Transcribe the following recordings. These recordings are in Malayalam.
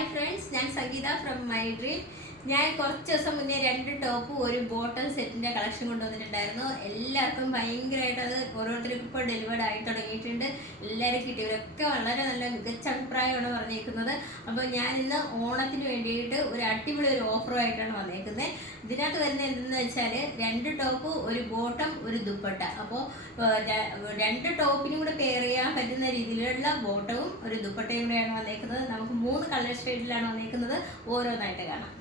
ഹായ് ഫ്രണ്ട്സ്, ഞാൻ സംഗീത ഫ്രം മൈ ഡ്രീം. ഞാൻ കുറച്ച് ദിവസം മുന്നേ 2 ടോപ്പും ഒരു ബോട്ടം സെറ്റിൻ്റെ കളക്ഷൻ കൊണ്ടുവന്നിട്ടുണ്ടായിരുന്നു. എല്ലാവർക്കും ഭയങ്കരമായിട്ട് അത് ഓരോരുത്തർക്കും ഇപ്പോൾ ഡെലിവേർഡ് ആയി തുടങ്ങിയിട്ടുണ്ട്. എല്ലാവരും കിട്ടിയവരൊക്കെ വളരെ നല്ല മികച്ച അഭിപ്രായമാണ് പറഞ്ഞേക്കുന്നത്. അപ്പോൾ ഞാൻ ഇന്ന് ഓണത്തിന് വേണ്ടിയിട്ട് ഒരു അടിപൊളി ഒരു ഓഫറുമായിട്ടാണ് വന്നേക്കുന്നത്. ഇതിനകത്ത് വരുന്നത് എന്തെന്ന് വെച്ചാൽ 2 ടോപ്പ് ഒരു ബോട്ടം ഒരു ദുപ്പട്ട. അപ്പോൾ 2 ടോപ്പിനും കൂടെ പെയർ ചെയ്യാൻ പറ്റുന്ന രീതിയിലുള്ള ബോട്ടവും ഒരു ദുപ്പട്ടയും കൂടെയാണ് വന്നേക്കുന്നത്. നമുക്ക് 3 കളർ ഷെയ്ഡിലാണ് വന്നേക്കുന്നത്. ഓരോന്നായിട്ട് കാണാം.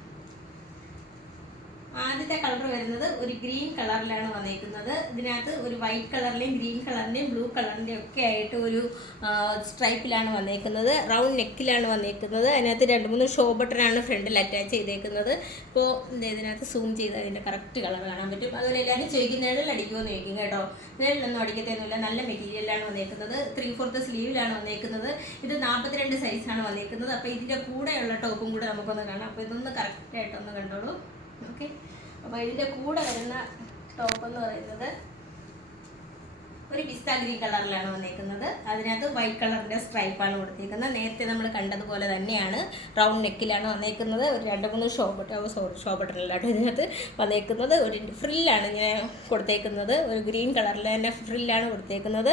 ആദ്യത്തെ കളർ വരുന്നത് ഒരു ഗ്രീൻ കളറിലാണ് വന്നേക്കുന്നത്. ഇതിനകത്ത് ഒരു വൈറ്റ് കളറിലെയും ഗ്രീൻ കളറിൻ്റെയും ബ്ലൂ കളറിൻ്റെയും ഒക്കെ ആയിട്ട് ഒരു സ്ട്രൈപ്പിലാണ് വന്നേക്കുന്നത്. റൗണ്ട് നെക്കിലാണ് വന്നേക്കുന്നത്. അതിനകത്ത് 2-3 ഷോ ബട്ടണാണ് ഫ്രണ്ടിൽ അറ്റാച്ച് ചെയ്തേക്കുന്നത്. ഇപ്പോൾ ഇതിനകത്ത് സൂം ചെയ്ത് അതിൻ്റെ കറക്റ്റ് കളർ കാണാൻ പറ്റും. അതുപോലെ എല്ലാവരും ചോദിക്കുന്നതിൽ അടിക്കുമെന്ന് ചോദിക്കും കേട്ടോ. നേരിലൊന്നും അടിക്കത്തൊന്നുമില്ല. നല്ല മെറ്റീരിയലാണ് വന്നേക്കുന്നത്. 3/4 സ്ലീവിലാണ് വന്നേക്കുന്നത്. ഇത് 42 സൈസാണ് വന്നേക്കുന്നത്. അപ്പോൾ ഇതിൻ്റെ കൂടെയുള്ള ടോപ്പും കൂടെ നമുക്കൊന്ന് കാണാം. അപ്പോൾ ഇതൊന്ന് കറക്റ്റായിട്ടൊന്ന് കണ്ടോളൂ. ഓക്കെ, അപ്പോൾ ഇതിൻ്റെ കൂടെ വരുന്ന ടോപ്പ് എന്ന് പറയുന്നത് ഒരു പിസ്ത ഗ്രീൻ കളറിലാണ് വന്നേക്കുന്നത്. അതിനകത്ത് വൈറ്റ് കളറിൻ്റെ സ്ട്രൈപ്പാണ് കൊടുത്തേക്കുന്നത്. നേരത്തെ നമ്മൾ കണ്ടതുപോലെ തന്നെയാണ്. റൗണ്ട് നെക്കിലാണ് വന്നേക്കുന്നത്. ഒരു 2-3 ഷോ ബട്ടണിലാണ് ഇതിനകത്ത് വന്നേക്കുന്നത്. ഒരു ഫ്രില്ലാണ് ഇങ്ങനെ കൊടുത്തേക്കുന്നത്. ഒരു ഗ്രീൻ കളറിൽ തന്നെ ഫ്രില്ലാണ് കൊടുത്തേക്കുന്നത്.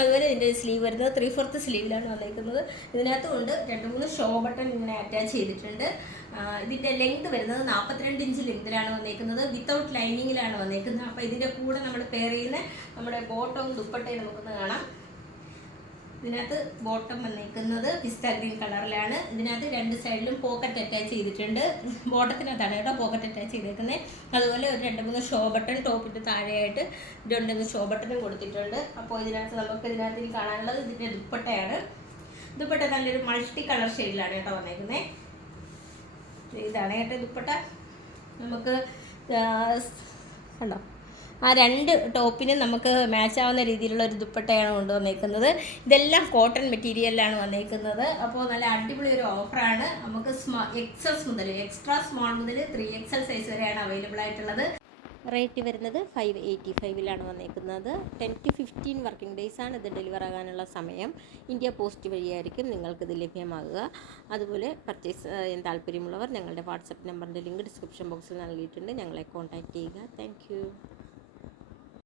അതുപോലെ ഇതിൻ്റെ സ്ലീവ് വരുന്നത് 3/4 സ്ലീവിലാണ് വന്നേക്കുന്നത്. ഇതിനകത്ത് കൊണ്ട് 2-3 ഷോ ബട്ടൺ ഇങ്ങനെ അറ്റാച്ച് ചെയ്തിട്ടുണ്ട്. ഇതിൻ്റെ ലെങ്ത് വരുന്നത് 42 ഇഞ്ച് ലെങ്തിലാണ് വന്നേക്കുന്നത്. വിത്തൗട്ട് ലൈനിങ്ങിലാണ് വന്നേക്കുന്നത്. അപ്പോൾ ഇതിൻ്റെ കൂടെ നമ്മൾ പെയർ ചെയ്യുന്ന നമ്മുടെ ബോട്ടവും ദുപ്പട്ടയും നമുക്കൊന്ന് കാണാം. ഇതിനകത്ത് ബോട്ടം വന്നേക്കുന്നത് പിസ്ത ഗ്രീൻ കളറിലാണ്. ഇതിനകത്ത് 2 സൈഡിലും പോക്കറ്റ് അറ്റാച്ച് ചെയ്തിട്ടുണ്ട്. ബോട്ടത്തിനകത്താണ് കേട്ടോ പോക്കറ്റ് അറ്റാച്ച് ചെയ്തേക്കുന്നത്. അതുപോലെ ഒരു 2-3 ഷോ ബട്ടൺ ടോപ്പിൻ്റെ താഴെയായിട്ട് 2 ഷോ ബട്ടണും കൊടുത്തിട്ടുണ്ട്. അപ്പോൾ ഇതിനകത്ത് ഇനി കാണാനുള്ളത് ഇതിൻ്റെ ദുപ്പട്ടയാണ്. ദുപ്പട്ട നല്ലൊരു മൾട്ടി കളർ ഷെയ്ഡിലാണ് കേട്ടോ വന്നേക്കുന്നത്. ഇതാണ് കേട്ടോ ദുപ്പട്ട. നമുക്ക് കണ്ടോ, ആ 2 ടോപ്പിനും നമുക്ക് മാച്ച് ആവുന്ന രീതിയിലുള്ള ഒരു ദുപ്പട്ടയാണ് കൊണ്ടുവന്നേക്കുന്നത്. ഇതെല്ലാം കോട്ടൺ മെറ്റീരിയലിലാണ് വന്നേക്കുന്നത്. അപ്പോൾ നല്ല അടിപൊളി ഒരു ഓഫറാണ്. നമുക്ക് എക്സ്ട്രാ സ്മോൾ മുതൽ 3XL സൈസ് വരെയാണ് അവൈലബിൾ ആയിട്ടുള്ളത്. റേറ്റ് വരുന്നത് 585 വന്നേക്കുന്നത്. 10 to 15 വർക്കിംഗ് ഡേയ്സാണ് ഇത് ഡെലിവർ ആകാനുള്ള സമയം. ഇന്ത്യ പോസ്റ്റ് വഴിയായിരിക്കും നിങ്ങൾക്കിത് ലഭ്യമാകുക. അതുപോലെ പർച്ചേസ് ചെയ്യാൻ താല്പര്യമുള്ളവർ ഞങ്ങളുടെ വാട്സപ്പ് നമ്പറിൻ്റെ ലിങ്ക് ഡിസ്ക്രിപ്ഷൻ ബോക്സിൽ നൽകിയിട്ടുണ്ട്. ഞങ്ങളെ കോൺടാക്റ്റ് ചെയ്യുക. താങ്ക്